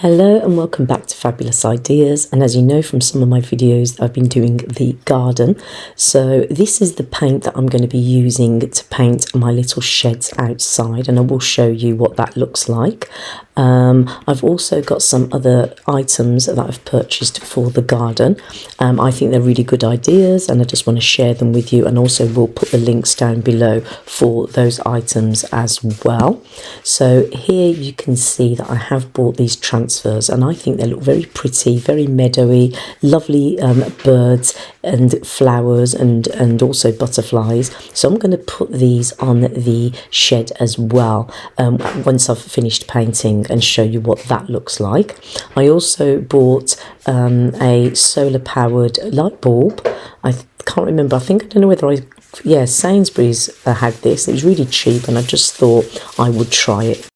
Hello and welcome back to Fabulous Ideas, and as you know from some of my videos I've been doing the garden. So this is the paint that I'm going to be using to paint my little sheds outside, and I will show you what that looks like. I've also got some other items that I've purchased for the garden. I think they're really good ideas and I just want to share them with you, and also we'll put the links down below for those items as well. So here you can see that I have bought these transfers and I think they look very pretty, very meadowy, lovely birds and flowers and also butterflies. So I'm going to put these on the shed as well once I've finished painting, and show you what that looks like. I also bought a solar powered light bulb. I can't remember, I don't know whether Sainsbury's had this. It was really cheap and I just thought I would try it.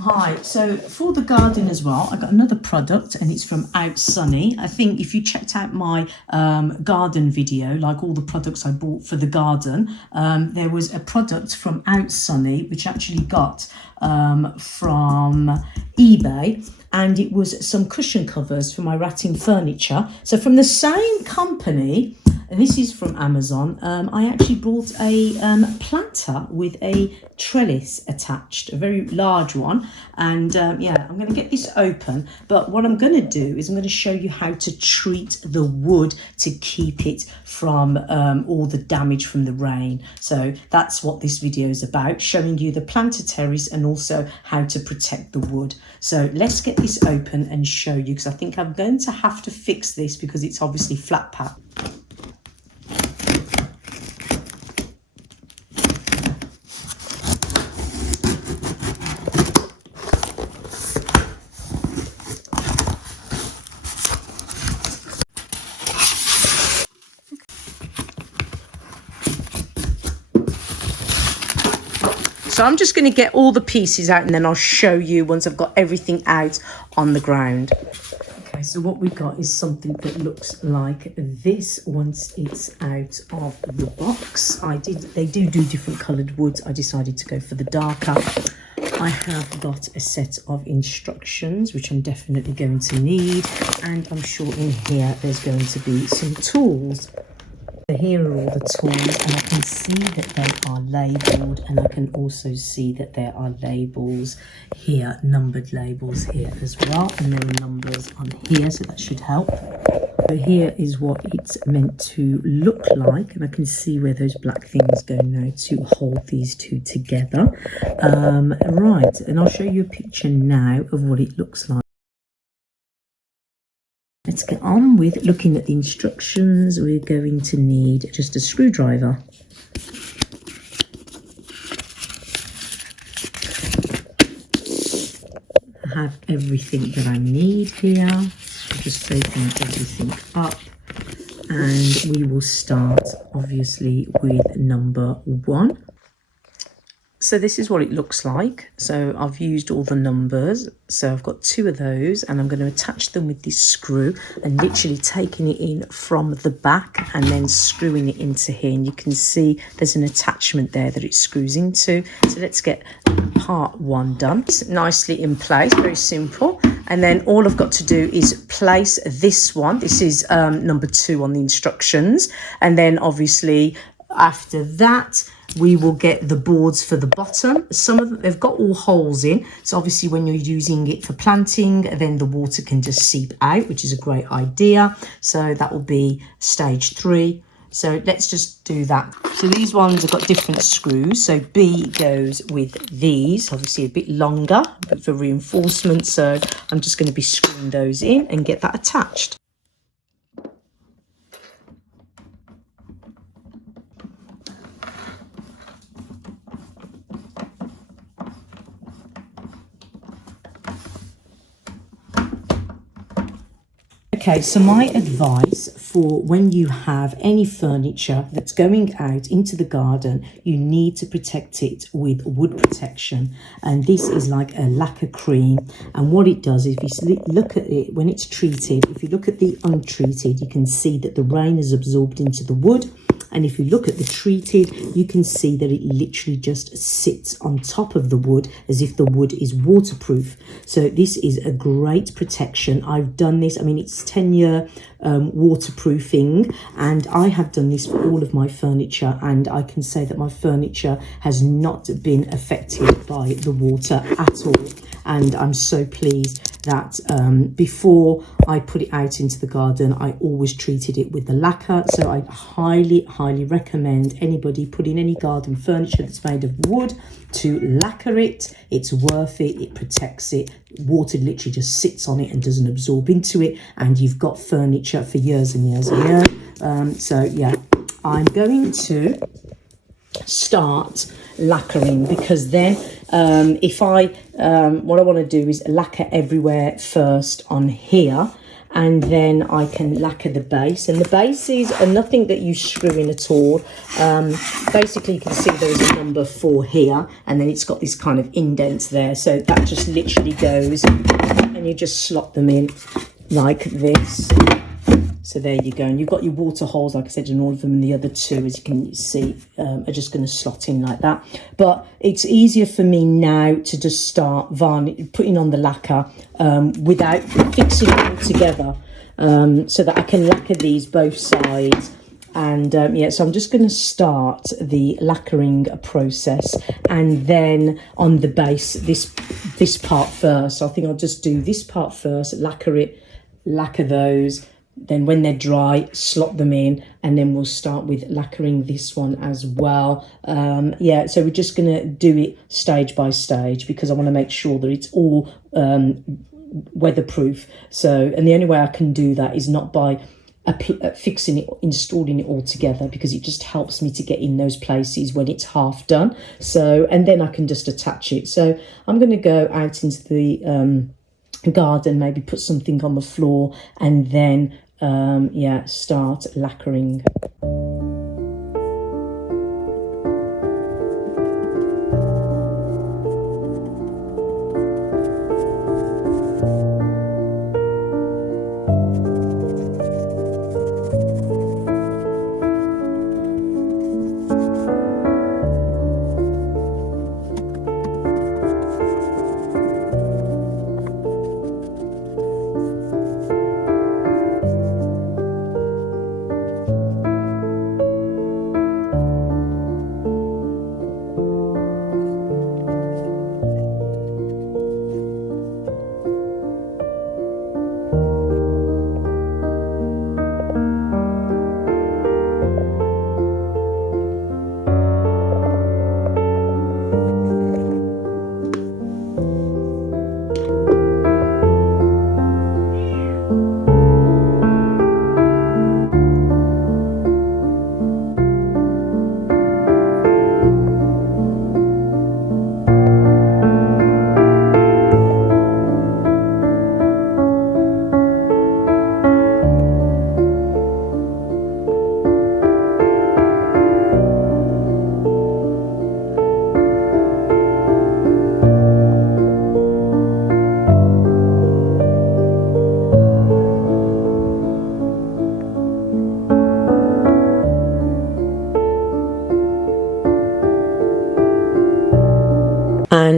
Hi, so for the garden as well, I got another product and it's from Outsunny. I think if you checked out my garden video, like all the products I bought for the garden, there was a product from Outsunny which I actually got from eBay, and it was some cushion covers for my ratting furniture. So from the same company, and this is from Amazon, I actually bought a planter with a trellis attached, a very large one. And yeah, I'm going to get this open, but what I'm going to do is I'm going to show you how to treat the wood to keep it from all the damage from the rain. So that's what this video is about, showing you the planter terrace and also how to protect the wood. So let's get this open and show you, because I think I'm going to have to fix this because it's obviously flat pack. So I'm just going to get all the pieces out and then I'll show you once I've got everything out on the ground. Okay, so what we've got is something that looks like this once it's out of the box. They do different coloured woods. I decided to go for the darker. I have got a set of instructions which I'm definitely going to need, and I'm sure in here there's going to be some tools. So here are all the tools, and I can see that they are labelled, and I can also see that there are labels here, numbered labels here as well, and there are numbers on here, so that should help. So here is what it's meant to look like, and I can see where those black things go now to hold these two together. Right, and I'll show you a picture now of what it looks like. Let's get on with looking at the instructions. We're going to need just a screwdriver. I have everything that I need here. So just open everything up, and we will start obviously with number 1. So this is what it looks like. So I've used all the numbers. So I've got 2 of those, and I'm going to attach them with this screw and literally taking it in from the back and then screwing it into here. And you can see there's an attachment there that it screws into. So let's get part 1 done. It's nicely in place, very simple. And then all I've got to do is place this one. This is number 2 on the instructions. And then obviously after that, we will get the boards for the bottom. Some of them, they've got all holes in. So obviously when you're using it for planting, then the water can just seep out, which is a great idea. So that will be stage 3. So let's just do that. So these ones have got different screws. So B goes with these, obviously a bit longer, but for reinforcement. So I'm just going to be screwing those in and get that attached. Okay, so my advice for when you have any furniture that's going out into the garden, you need to protect it with wood protection. And this is like a lacquer cream. And what it does, if you look at it when it's treated, if you look at the untreated, you can see that the rain is absorbed into the wood. And if you look at the treated, you can see that it literally just sits on top of the wood as if the wood is waterproof. So this is a great protection. I've done this, I mean, it's 10-year waterproofing, and I have done this for all of my furniture, and I can say that my furniture has not been affected by the water at all. And I'm so pleased that before I put it out into the garden, I always treated it with the lacquer. So I highly recommend anybody putting any garden furniture that's made of wood to lacquer it. It's worth it. It protects it. Water literally just sits on it and doesn't absorb into it, and you've got furniture for years and years and years. So yeah, I'm going to start lacquering, because then what I want to do is lacquer everywhere first on here, and then I can lacquer the base. And the bases are nothing that you screw in at all. Basically, you can see there's a number 4 here, and then it's got this kind of indent there. So that just literally goes, and you just slot them in like this. So there you go. And you've got your water holes, like I said, in all of them, and the other 2, as you can see, are just going to slot in like that. But it's easier for me now to just start putting on the lacquer without fixing it all together, so that I can lacquer these both sides. And yeah, so I'm just going to start the lacquering process, and then on the base, this part first. So I think I'll just do this part first, lacquer those. Then when they're dry, slot them in, and then we'll start with lacquering this one as well. Yeah, so we're just going to do it stage by stage, because I want to make sure that it's all weatherproof. So, and the only way I can do that is not by fixing it, installing it all together, because it just helps me to get in those places when it's half done. So, and then I can just attach it. So I'm going to go out into the garden, maybe put something on the floor, and then yeah, start lacquering.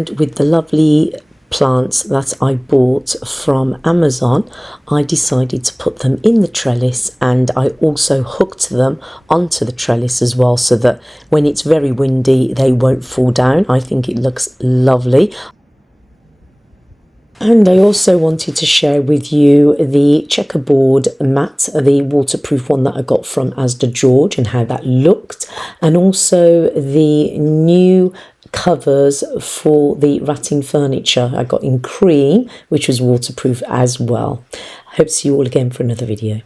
And with the lovely plants that I bought from Amazon, I decided to put them in the trellis, and I also hooked them onto the trellis as well, so that when it's very windy they won't fall down. I think it looks lovely. And I also wanted to share with you the checkerboard mat, the waterproof one that I got from Asda George, and how that looked, and also the new covers for the ratting furniture I got in cream, which was waterproof as well. I hope to see you all again for another video.